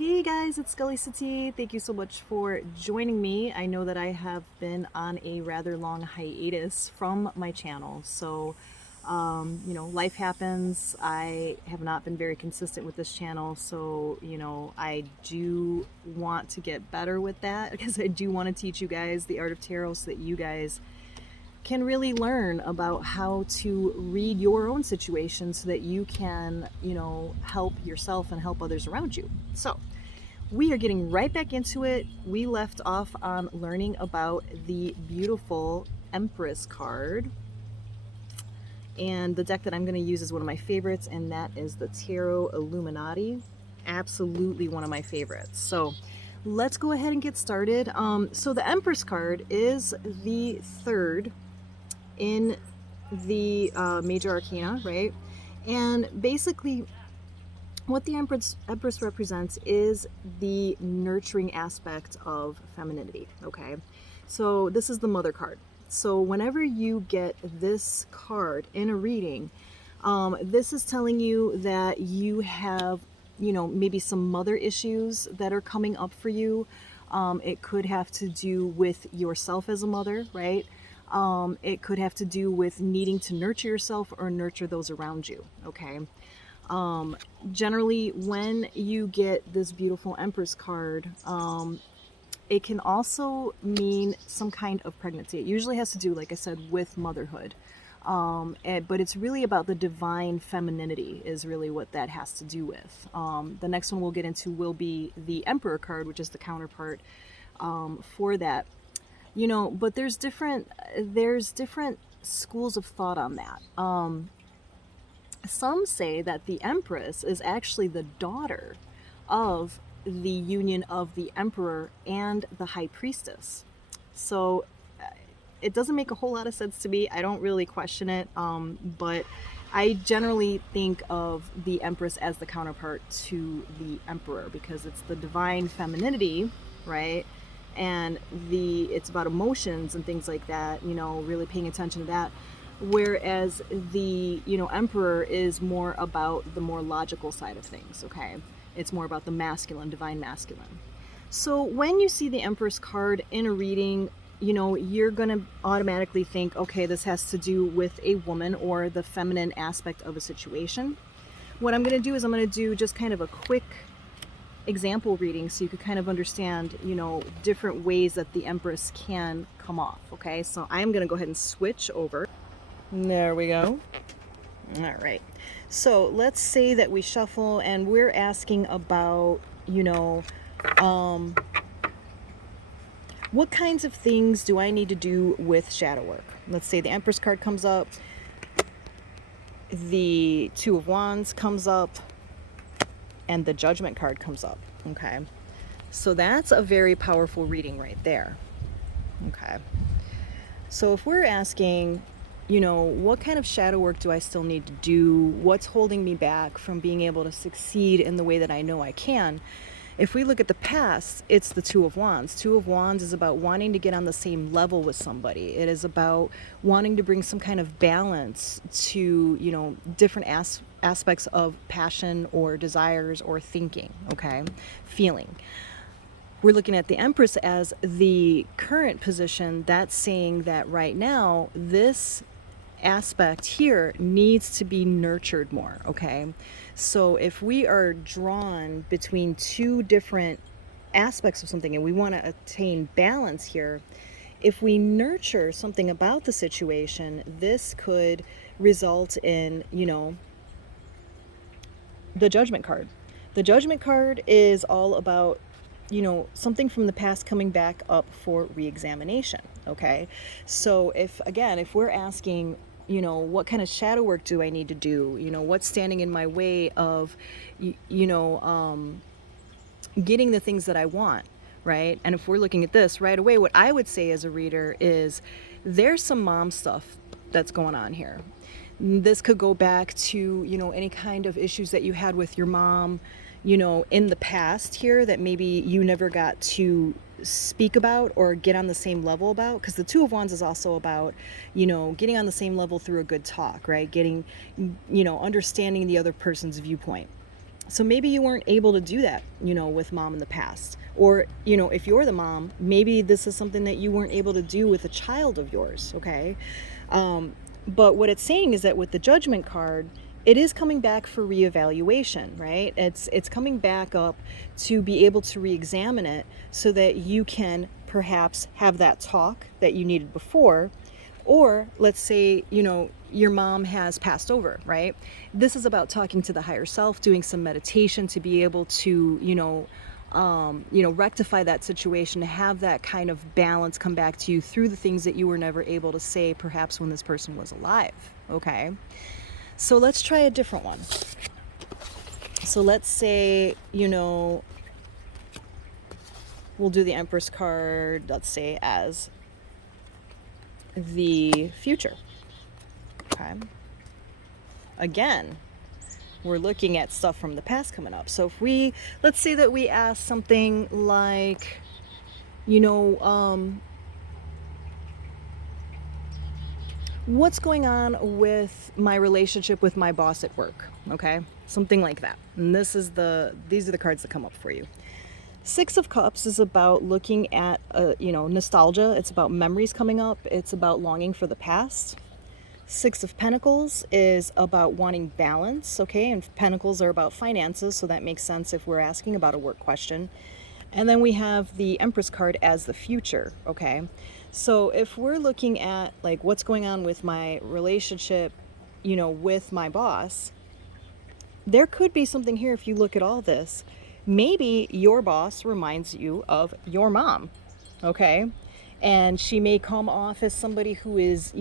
Hey guys, it's Scully City. Thank you so much for joining me. I know that I have been on a rather long hiatus from my channel. Life happens. I have not been very consistent with this channel. I do want to get better with that because I do want to teach you guys the art of tarot so that you guys can really learn about how to read your own situation so that you can, help yourself and help others around you. So, we are getting right back into it. We left off on learning about the beautiful Empress card. And the deck that I'm going to use is one of my favorites, and that is the Tarot Illuminati. Absolutely one of my favorites. So let's go ahead and get started. So the Empress card is the third in the major arcana, right? And basically, what the Empress represents is the nurturing aspect of femininity, okay? So this is the mother card. So whenever you get this card in a reading, this is telling you that you have, maybe some mother issues that are coming up for you. It could have to do with yourself as a mother, right? It could have to do with needing to nurture yourself or nurture those around you, okay? Generally, when you get this beautiful Empress card, it can also mean some kind of pregnancy. It usually has to do, like I said, with motherhood. But it's really about the divine femininity is really what that has to do with. The next one we'll get into will be the Emperor card, which is the counterpart for that. But there's different schools of thought on that. Some say that the Empress is actually the daughter of the union of the Emperor and the High Priestess. So it doesn't make a whole lot of sense to me. I don't really question it, but I generally think of the Empress as the counterpart to the Emperor because it's the divine femininity, right? And it's about emotions and things like that, really paying attention to that. Whereas the, Emperor is more about the more logical side of things, okay? It's more about the masculine, divine masculine. So when you see the Empress card in a reading, you're going to automatically think, okay, this has to do with a woman or the feminine aspect of a situation. What I'm going to do is I'm going to do just kind of a quick example reading so you could kind of understand, different ways that the Empress can come off, okay? So I'm going to go ahead and switch over. There we go. All right. So let's say that we shuffle and we're asking about, what kinds of things do I need to do with shadow work? Let's say the Empress card comes up, the Two of Wands comes up, and the Judgment card comes up, okay? So that's a very powerful reading right there, okay? So if we're asking, what kind of shadow work do I still need to do? What's holding me back from being able to succeed in the way that I know I can? If we look at the past, it's the Two of Wands. Two of Wands is about wanting to get on the same level with somebody. It is about wanting to bring some kind of balance to, different aspects of passion or desires or thinking, okay? Feeling. We're looking at the Empress as the current position. That's saying that right now, this aspect here needs to be nurtured more, okay? So if we are drawn between two different aspects of something and we want to attain balance here, if we nurture something about the situation, this could result in, the Judgment card. The Judgment card is all about, something from the past coming back up for re-examination, okay? So if we're asking, what kind of shadow work do I need to do? What's standing in my way of, getting the things that I want, right? And if we're looking at this right away, what I would say as a reader is there's some mom stuff that's going on here. This could go back to, any kind of issues that you had with your mom, in the past here that maybe you never got to speak about or get on the same level about, because the Two of Wands is also about, getting on the same level through a good talk, right? Getting, understanding the other person's viewpoint. So maybe you weren't able to do that, with mom in the past. Or, if you're the mom, maybe this is something that you weren't able to do with a child of yours, okay? But what it's saying is that with the Judgment card, it is coming back for reevaluation, right? It's coming back up to be able to re-examine it so that you can perhaps have that talk that you needed before. Or let's say, your mom has passed over, right? This is about talking to the higher self, doing some meditation to be able to, rectify that situation, to have that kind of balance come back to you through the things that you were never able to say, perhaps when this person was alive, okay? So let's try a different one. So let's say, we'll do the Empress card, let's say, as the future. Okay. Again, we're looking at stuff from the past coming up. So if let's say that we ask something like, what's going on with my relationship with my boss at work? Okay. Something like that. And these are the cards that come up for you. Six of Cups is about looking at, nostalgia. It's about memories coming up. It's about longing for the past. Six of Pentacles is about wanting balance, okay? And Pentacles are about finances, so that makes sense if we're asking about a work question. And then we have the Empress card as the future, okay? So if we're looking at, like, what's going on with my relationship, with my boss, there could be something here if you look at all this. Maybe your boss reminds you of your mom, okay? And she may come off as somebody who is,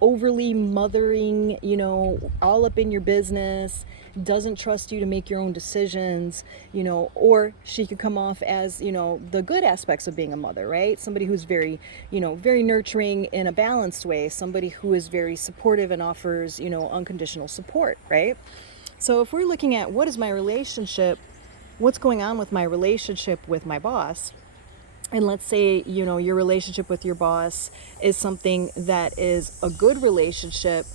overly mothering, all up in your business, doesn't trust you to make your own decisions, or she could come off as, the good aspects of being a mother, right? Somebody who's very, very nurturing in a balanced way, somebody who is very supportive and offers, unconditional support, right? So if we're looking at what's going on with my relationship with my boss, and let's say, your relationship with your boss is something that is a good relationship,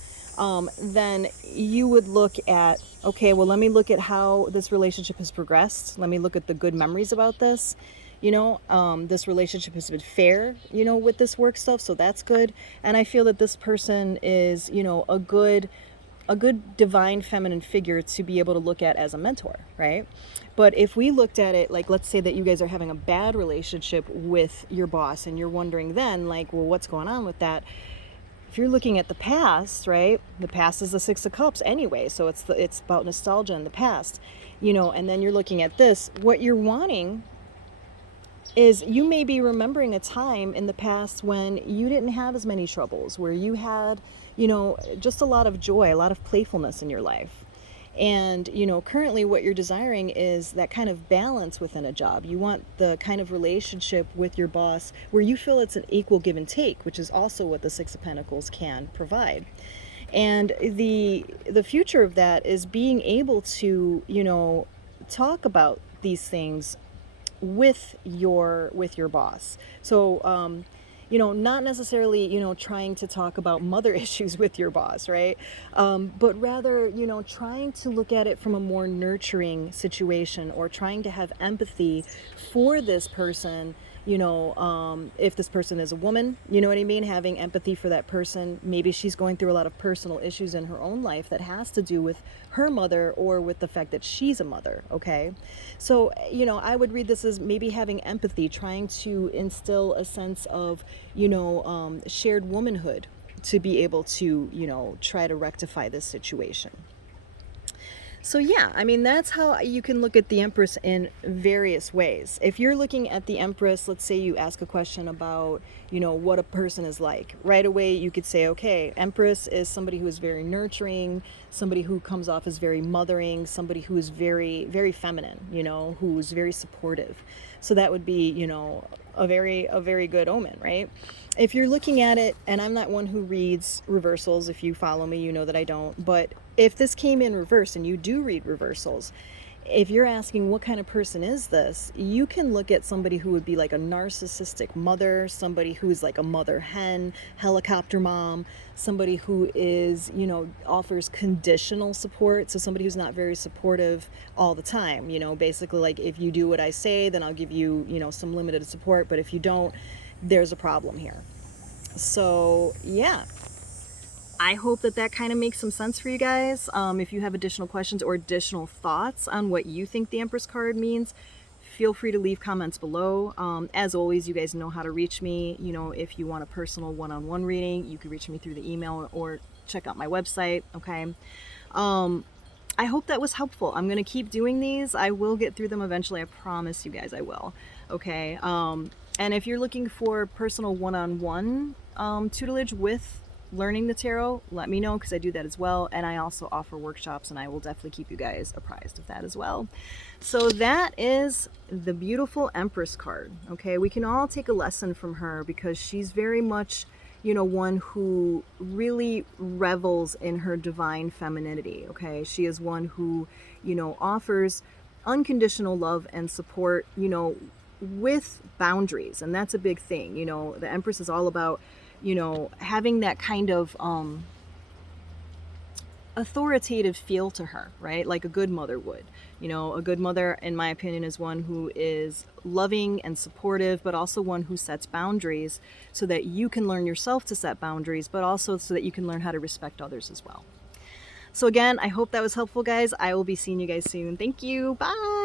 then you would look at, okay, well, let me look at how this relationship has progressed. Let me look at the good memories about this. This relationship has been fair, with this work stuff, so that's good. And I feel that this person is, a good divine feminine figure to be able to look at as a mentor, right? But if we looked at it, like, let's say that you guys are having a bad relationship with your boss and you're wondering then, like, well, what's going on with that? If you're looking at the past, right? The past is the Six of Cups anyway, so it's about nostalgia in the past, and then you're looking at this. What you're wanting is you may be remembering a time in the past when you didn't have as many troubles, where you had, just a lot of joy, a lot of playfulness in your life. And, currently what you're desiring is that kind of balance within a job. You want the kind of relationship with your boss where you feel it's an equal give and take, which is also what the Six of Pentacles can provide. And the future of that is being able to, talk about these things with your boss. So, not necessarily, trying to talk about mother issues with your boss, right? But rather, trying to look at it from a more nurturing situation, or trying to have empathy for this person. If this person is a woman, you know what I mean? Having empathy for that person. Maybe she's going through a lot of personal issues in her own life that has to do with her mother, or with the fact that she's a mother, okay? So, I would read this as maybe having empathy, trying to instill a sense of, shared womanhood to be able to, try to rectify this situation. So yeah, I mean, that's how you can look at the Empress in various ways. If you're looking at the Empress, let's say you ask a question about, what a person is like. Right away, you could say, okay, Empress is somebody who is very nurturing, somebody who comes off as very mothering, somebody who is very, very feminine, who's very supportive. So that would be, a very good omen, right? If you're looking at it, and I'm not one who reads reversals, if you follow me, you know that I don't, but if this came in reverse and you do read reversals, if you're asking what kind of person is this, you can look at somebody who would be like a narcissistic mother, somebody who's like a mother hen, helicopter mom, somebody who is, you know, offers conditional support. So somebody who's not very supportive all the time, you know, basically like if you do what I say, then I'll give you, you know, some limited support. But if you don't, there's a problem here. So yeah, I hope that that kind of makes some sense for you guys. If you have additional questions or additional thoughts on what you think the Empress card means, feel free to leave comments below. As always, you guys know how to reach me. You know, if you want a personal one-on-one reading, you can reach me through the email or check out my website, okay? I hope that was helpful. I'm going to keep doing these. I will get through them eventually. I promise you guys I will, okay? And if you're looking for personal one-on-one tutelage with learning the tarot, let me know, because I do that as well. And I also offer workshops, and I will definitely keep you guys apprised of that as well. So that is the beautiful Empress card. Okay, we can all take a lesson from her, because she's very much, you know, one who really revels in her divine femininity. Okay, she is one who, you know, offers unconditional love and support, you know, with boundaries. And that's a big thing. You know, the Empress is all about, you know, having that kind of authoritative feel to her, right? Like a good mother would. You know, a good mother, in my opinion, is one who is loving and supportive, but also one who sets boundaries so that you can learn yourself to set boundaries, but also so that you can learn how to respect others as well. So again, I hope that was helpful, guys. I will be seeing you guys soon. Thank you. Bye.